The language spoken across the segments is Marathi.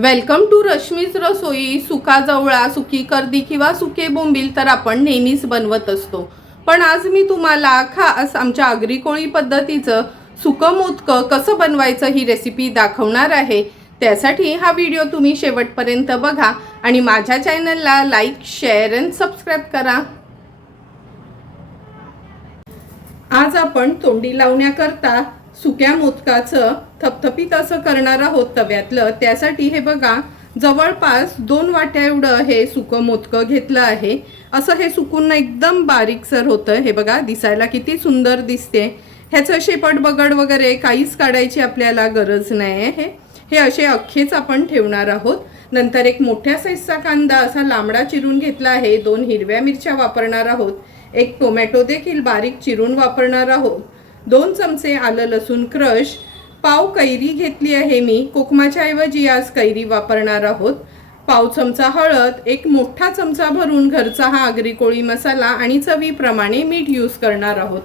वेलकम टू रश्मीज रसोई। सुका जवळा, सुकी कर्दी किंवा सुके बोंबील तर आपण नेहमीच बनवत असतो, पण आज मी तुम्हाला खास आमच्या आगरी कोळी पद्धतीचं सुकं मोदकं कसं बनवायचं ही रेसिपी दाखवणार आहे। त्यासाठी हा व्हिडिओ तुम्ही शेवटपर्यंत बघा आणि माझ्या चॅनलला लाईक, शेअर आणि सबस्क्राइब करा। आज आपण तोंडी लावण्याकरता सुक्या मोदकाचं थपथपीत असं करणार आहोत तव्यातलं। त्यासाठी हे बघा, जवळपास 2 वाट्या एवढं हे सुकं मोदकं घेतलं आहे। असं हे सुकून एकदम बारीकसर होतं। हे बघा, दिसायला किती सुंदर दिसते। ह्याचं शेपट बगड वगैरे काहीच काढायची आपल्याला गरज नाही आहे। हे असे अख्खेच आपण ठेवणार आहोत। नंतर एक मोठ्या साईजचा कांदा असा लांबडा चिरून घेतला आहे। 2 हिरव्या मिरच्या वापरणार आहोत। एक टोमॅटो देखील बारीक चिरून वापरणार आहोत। 2 चमचे आलं लसूण क्रश, पाव कैरी घेतली आहे मी, कोकमाच्या ऐवजी आज कैरी वापरणार आहोत। पाव चमचा हळद, एक मोठा चमचा भरून घरचा हा आगरी कोळी मसाला आणि चवीप्रमाणे मीठ यूज करणार आहोत।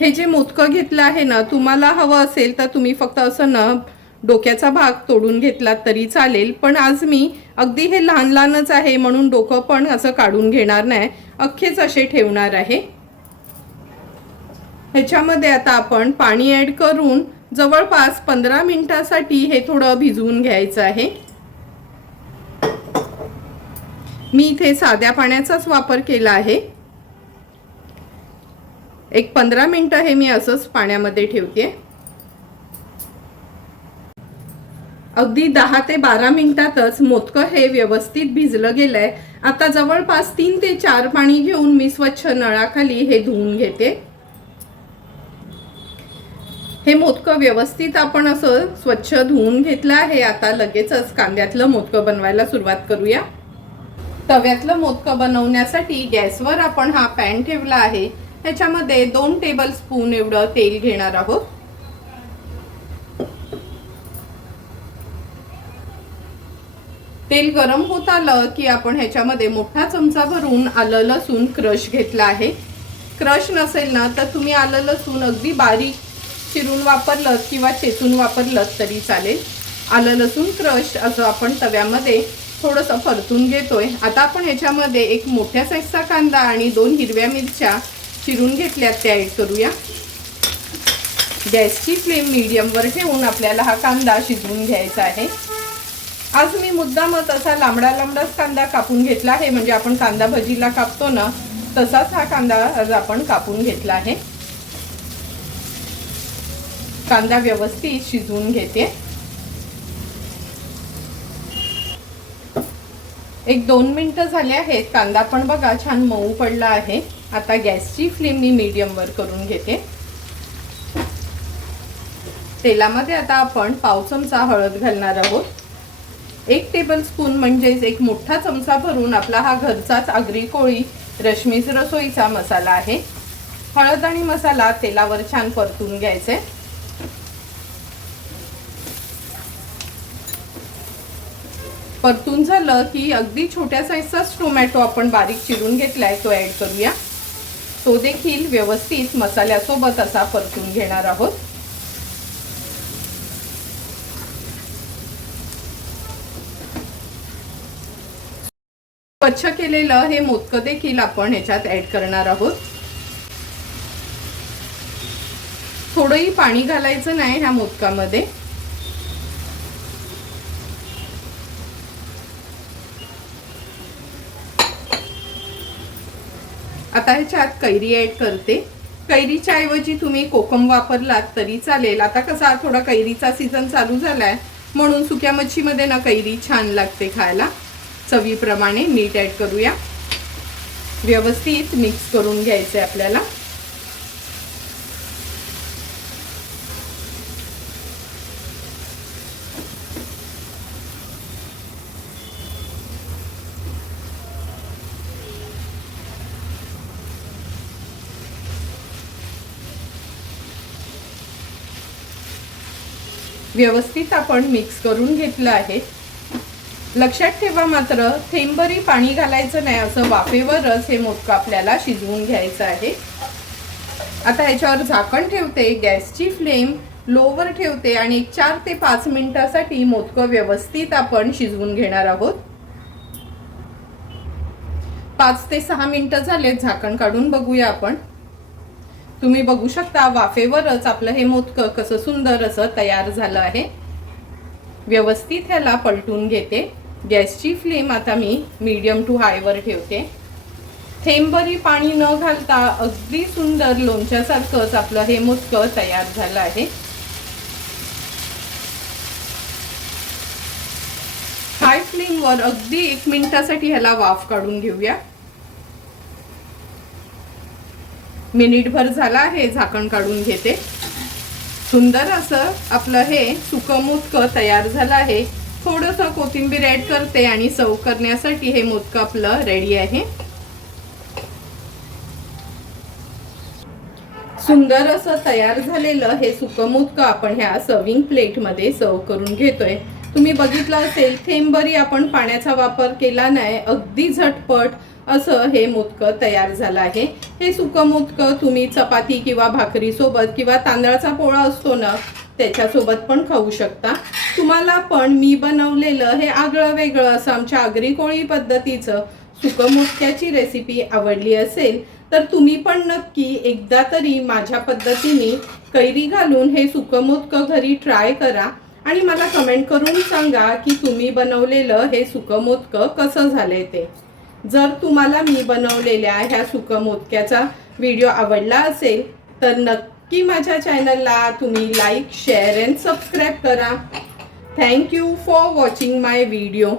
हे जे मोदकं घेतलं आहे ना, तुम्हाला हवं असेल तर तुम्ही फक्त असं ना डोक्याचा भाग तोडून घेतला तरी चालेल, पण आज मी अगदी हे लहान लहानच आहे म्हणून डोकं पण असं काढून घेणार नाही, अख्खेच असे ठेवणार आहे। ह्याच्यामध्ये आता आपण पाणी ॲड करून जवळपास 15 मिनिटांसाठी हे थोडं भिजवून घ्यायचं आहे। मी इथे साध्या पाण्याचाच वापर केला आहे। एक 15 मिनिटं हे मी असंच पाण्यामध्ये ठेवते। अगदी 10 ते 12 मिनिटातच मोदकं हे व्यवस्थित भिजलं गेलंय। आता जवळपास 3 ते 4 पाणी घेऊन मी स्वच्छ नळाखाली हे धुवून घेते। हे मोदकं व्यवस्थित आपण असं स्वच्छ धुवून घेतलं आहे। आता लगेचच कांद्यातलं मोदकं बनवायला सुरुवात करूया। तव्यातलं मोदकं बनवण्यासाठी गॅसवर आपण हा पॅन ठेवला आहे। ह्याच्यामध्ये 2 टेबलस्पून एवढं तेल घेणार आहोत। तेल गरम होत आलं की आपण ह्याच्यामध्ये मोठा चमचा भरून आलं लसूण क्रश घेतला आहे। क्रश नसेल ना तर तुम्ही आलं लसूण अगदी बारीक चिरून वापरलं किंवा चेचून वापरलं तरी चालेल। आलं लसूण क्रश असं आपण तव्यामध्ये थोडंसं परतून घेतोय। आता आपण ह्याच्यामध्ये एक मोठ्या साईजचा कांदा आणि 2 हिरव्या मिरच्या चिरून घेतल्यात त्या ॲड करूया। गॅसची फ्लेम मीडियमवर ठेवून आपल्याला हा कांदा शिजवून घ्यायचा आहे। आज मी मुद्दामच असा लांबडाच कांदा कापून घेतला आहे, म्हणजे आपण कांदा भजीला कापतो ना तसाच हा कांदा आज आपण कापून घेतला आहे। कांदा व्यवस्थित शिजवून घेते। एक 2 मिनिटं झाले आहेत। कांदा पण बघा छान मऊ पडला आहे। आता गॅसची फ्लेम मी मीडियमवर करून घेते। तेलामध्ये आता आपण पाव चमचा हळद घालणार आहोत। 1 टेबलस्पून म्हणजेच एक मोठा चमचा भरून आपला हा घरचाच आगरी कोळी रश्मीज रसोईचा मसाला आहे। हळद आणि मसाला तेलावर छान परतून घ्यायचे। परतून झालं की अगदी छोट्या साईजचाच टोमॅटो आपण बारीक चिरून घेतलाय तो ॲड करूया। तो देखील व्यवस्थित मसाल्यासोबत असा परतून घेणार आहोत। स्वच्छ केलेलं हे मोदकं देखील आपण ह्याच्यात ॲड करणार आहोत। थोडंही पाणी घालायचं नाही ह्या मोदकामध्ये। आता ह्याच्यात कैरी ॲड करते। कैरीच्या ऐवजी तुम्ही कोकम वापरलात तरी चालेल। आता कसा थोडा कैरीचा सीझन चालू झालाय म्हणून सुक्या मच्छीमध्ये ना कैरी छान लागते खायला। चवीप्रमाणे मीठ ॲड करूया। व्यवस्थित मिक्स करून घ्यायचे आपल्याला। व्यवस्थित आपण मिक्स करून घेतलं आहे। लक्षात ठेवा मात्र थेंबरी पाणी घालायचं नाही, असं वाफेवरच हे मोदकं आपल्याला शिजवून घ्यायचं आहे। आता ह्याच्यावर झाकण ठेवते। गॅसची फ्लेम लोवर ठेवते आणि एक 4 ते 5 मिनिटासाठी मोदकं व्यवस्थित आपण शिजवून घेणार आहोत. 5 ते 6 मिनिटं झाले, झाकण काढून बघूया आपण. तुम्ही बघू शकता वाफेवरच आपलं हे मोदकं कसं सुंदर असं तयार झालं आहे. व्यवस्थित ह्याला पलटून घेते. गॅसची फ्लेम आता मी मीडियम टू हाय वर ठेवते. थेंबरी पाणी न घालता अगदी सुंदर लोणच्यासारखंच आपलं हे मोदकं तयार झालं आहे. हाय फ्लेमवर अगदी 1 मिनिटासाठी ह्याला वाफ काढून घेऊया. मिनिटभर झाला आहे, झाकण काढून घेते. सुंदर असं आपलं हे सुकं मोदकं तयार झालं आहे. थोडंसं कोथिंबीर ऍड करते आणि सर्व करण्यासाठी हे मोदकं आपलं रेडी आहे. सुंदर असं तयार झालेलं हे सुकं मोदकं आपण ह्या सर्विंग प्लेटमध्ये सर्व करून घेतोय. तुम्ही बघितलं असेल थेंबरी आपण पाण्याचा वापर केला नाही, अगदी झटपट असं हे मोदकं तयार झालं आहे. हे सुकं मोदकं तुम्ही चपाती किंवा भाकरी सोबत किंवा तांदळाचा पोळा असतो ना त्याच्यासोबत पण खाऊ शकता. तुम्हाला पण मी बनवलेलं हे आगळं वेगळं असं आमच्या आगरी कोळी पद्धतीचं सुकं मोदक्याची रेसिपी आवडली असेल तर तुम्ही पण नक्की एकदा तरी माझ्या पद्धतीने कैरी घालून हे सुकं मोदकं घरी ट्राय करा आणि मला कमेंट करून सांगा की तुम्ही बनवलेलं हे सुकं मोदकं कसं झालंय ते. जर तुम्हाला मी बनवलेल्या ह्या सुकं मोदक्याचा व्हिडिओ आवडला असेल तर नक्की माझ्या चॅनलला तुम्ही लाईक, शेअर अँड सबस्क्राईब करा. Thank you for watching my video.